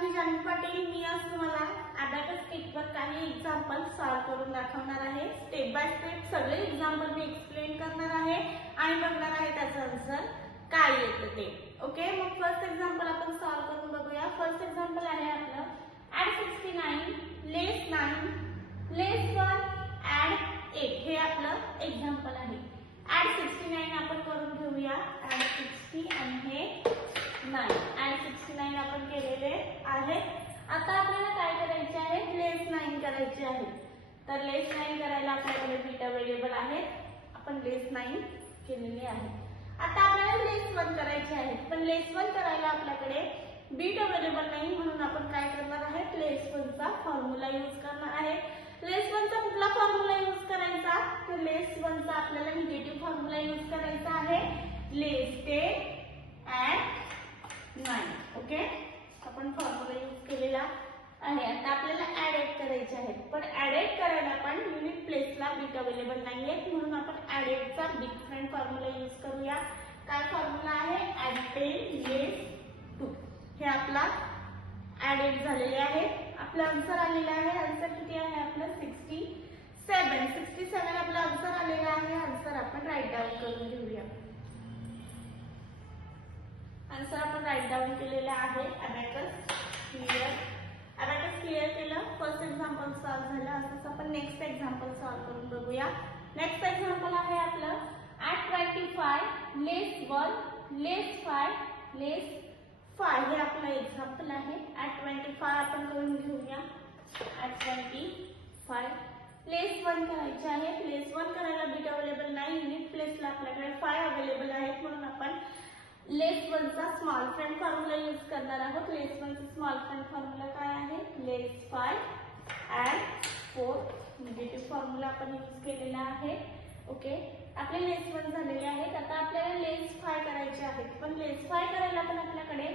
मी जानवी पाटील. मी आज तुम्हाला अबॅकस किटवर काही एक्झाम्पल सॉल्व करून दाखवणार आहे. स्टेप बाय स्टेप सगळे एक्झाम्पल मी एक्सप्लेन करणार आहे आणि बघणार आहे त्याचं आन्सर काय येतं ते. ओके, मग फर्स्ट एक्झाम्पल आपण सॉल्व करून बघूया. फर्स्ट एक्झाम्पल आहे आपलं ऍड 69 लेस 9 लेस 1 ऍड 8. हे आपलं एक्झाम्पल आहे. ऍड 69 आपण करून घेऊया. ऍड 60 आणि हे 9. ऍड 69 आपण केलेले आहे. आता आपल्याला काय करायचे आहे, लेस 9 करायचे आहे. तर लेस 9 करायला आपल्याकडे बीट अवेलेबल आहे. आपण लेस 9 केलेले आहे. आता आपल्याला लेस 1 करायचे आहे, पण लेस 1 करायला आपल्याकडे बीट अवेलेबल नाही, म्हणून आपण काय करणार आहे, लेस 1 चा फॉर्म्युला यूज करणार आहे. लेस 1 चा कुठला फॉर्म्युला यूज करायचा, तर लेस 1 चा आपल्याला निगेटिव्ह फॉर्म्युला यूज करायचा आहे. लेस 10 ऍड 9. ओके, आपण फॉर्म्युला यूज केलेला आहे. आता आपल्याला ऍड 8 करायचे आहे, पण ऍड 8 करायला आपण युनिट प्लेसला बीट अवेलेबल नाहीये, म्हणून आपण ऍड 8 चा डिफरंट फॉर्म्युला यूज करूया. काय फॉर्म्युला आहे, ऍड 10 लेस 2. हे आपला ऍड 8 झालेले आहे. आपला आन्सर आलेला आहे. आन्सर किती आहे आपलं 67 आपला आन्सर आलेला आहे. आन्सर आपण राईट डाऊन करून घेऊया. आन्सर आपण राईट डाऊन केलेला आहे. अबॅकस क्लिअर केलं. फर्स्ट एक्झाम्पल सॉल्व झालं. असंच आपण नेक्स्ट एक्झाम्पल सॉल्व करून बघूया. नेक्स्ट एक्झाम्पल आहे आपलं ऍड 25 लेस 1 लेस 5 लेस 5. हे आपलं एक्झाम्पल आहे. ऍड 25 आपण करून घेऊया. ऍड 25 लेस 1 करायचे आहे. लेस 1 करायला बीट अवेलेबल नाही, युनिट प्लेसला आपल्याकडे 5 अवेलेबल आहेत, म्हणून आपण लेस 1 चा स्मॉल फ्रेंड फॉर्म्युला यूज करणार आहोत. लेस 1 चा स्मॉल फ्रेंड फॉर्म्युला काय आहे, लेस 5 ऍड 4. निगेटिव्ह फॉर्म्युला आपण यूज केलेला आहे. ओके, आपले लेस 1 झालेले आहेत. आता आपल्याला लेस 5 करायचे आहेत, पण लेस 5 करायला पण आपल्याकडे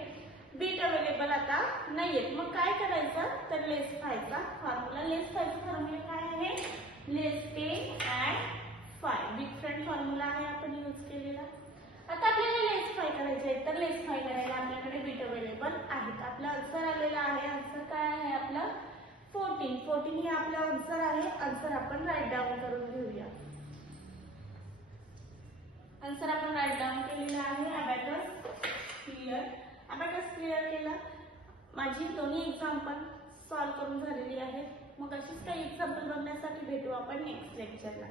बीट अवेलेबल आता नाहीयेत. मग काय करायचं, तर लेस 5 चा फॉर्म्युला, लेस 5 चा फॉर्म्युला काय आहे, लेस 10 ऍड 5. डिफरंट फॉर्म्युला आहे आपण यूज केलेला. आता आपल्याला लेस 5 करायचे आहे, तर लेस 5 करायला आपल्याकडे बीट अवेलेबल आहेत. आपला आन्सर आलेला आहे. आन्सर काय आहे आपलं 14 हे आपला आन्सर आहे. आन्सर आपण राईट डाऊन करून घेऊया. आन्सर आपण राईट डाऊन केलेला आहे. अबॅकस क्लिअर केलं. माझी दोन्ही एक्झाम्पल सॉल्व करून झालेली आहेत. मग अशीच काही एक्झाम्पल बघण्यासाठी भेटू आपण नेक्स्ट लेक्चरला.